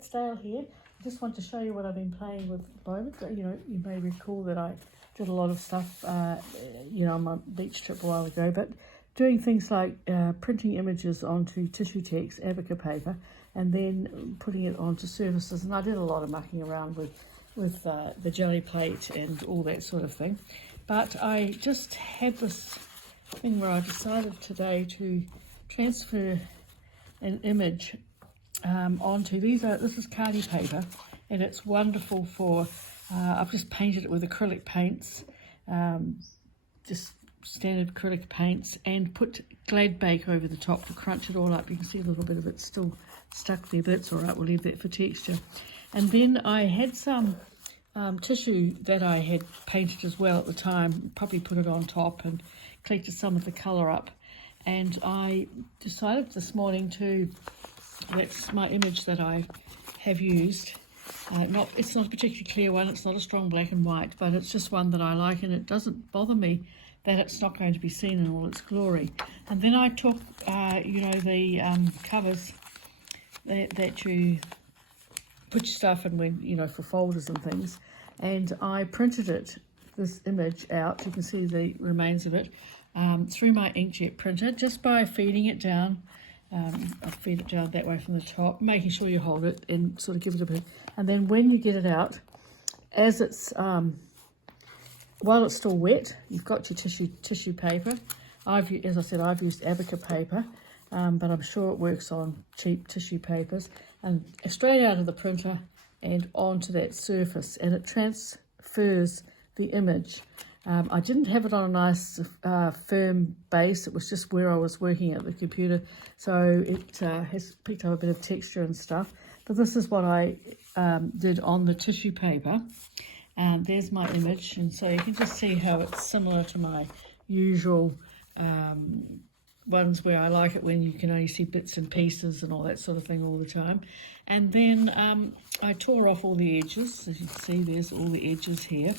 Clydesdale here. I just want to show you what I've been playing with at the moment. You know, you may recall that I did a lot of stuff, you know, on my beach trip a while ago, but doing things like printing images onto Tissuetex Abacus paper and then putting it onto surfaces. And I did a lot of mucking around with the jelly plate and all that sort of thing. But I just had this thing where I decided today to transfer an image onto this is Khadi paper, and it's wonderful for I've just painted it with acrylic paints, just standard acrylic paints, and put Glad Bake over the top to crunch it all up. You can see a little bit of it still stuck there, but it's all right, we'll leave that for texture. And then I had some tissue that I had painted as well at the time, probably put it on top and collected some of the colour up. And I decided this morning that's my image that I have used. It's not a particularly clear one, it's not a strong black and white, but it's just one that I like, and it doesn't bother me that it's not going to be seen in all its glory. And then I took, you know, the covers that you put your stuff in when, you know, for folders and things, and I printed this image out. You can see the remains of it through my inkjet printer just by feeding it down. I'll feed it down that way from the top, making sure you hold it and sort of give it a bit. And then when you get it out, as it's while it's still wet, you've got your tissue paper. As I said, I've used Abacus paper, but I'm sure it works on cheap tissue papers. And straight out of the printer and onto that surface, and it transfers the image. I didn't have it on a nice firm base. It was just where I was working at the computer, so it has picked up a bit of texture and stuff. But this is what I did on the tissue paper. There's my image, and so you can just see how it's similar to my usual ones where I like it when you can only see bits and pieces and all that sort of thing all the time. And then I tore off all the edges. As you can see, there's all the edges here.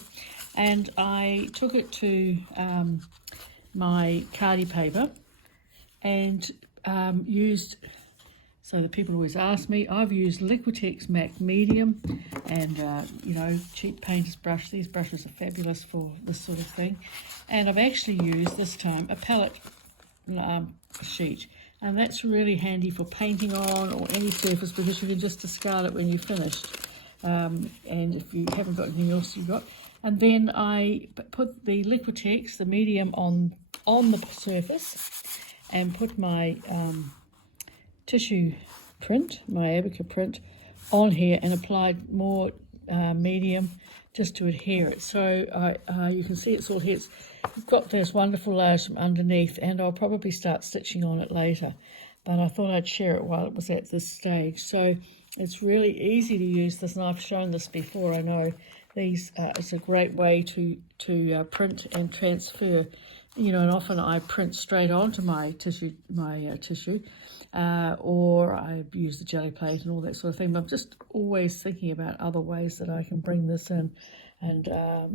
And I took it to my Khadi paper and used, so that people always ask me, I've used Liquitex MAC Medium and, you know, cheap painter's brush. These brushes are fabulous for this sort of thing. And I've actually used this time a palette sheet. And that's really handy for painting on or any surface, because you can just discard it when you're finished. And if you haven't got anything else you've got. And then I put the Liquitex, the medium, on the surface, and put my tissue print, my Abacus print, on here, and applied more medium just to adhere it. So you can see it's all here. It's got this wonderful layers from underneath, and I'll probably start stitching on it later. But I thought I'd share it while it was at this stage. So it's really easy to use this, and I've shown this before, I know. It's a great way to print and transfer, you know, and often I print straight onto my tissue, or I use the jelly plate and all that sort of thing. But I'm just always thinking about other ways that I can bring this in, and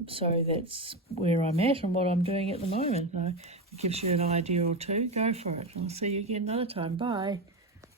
so that's where I'm at and what I'm doing at the moment. It gives you an idea or two. Go for it. I'll see you again another time. Bye.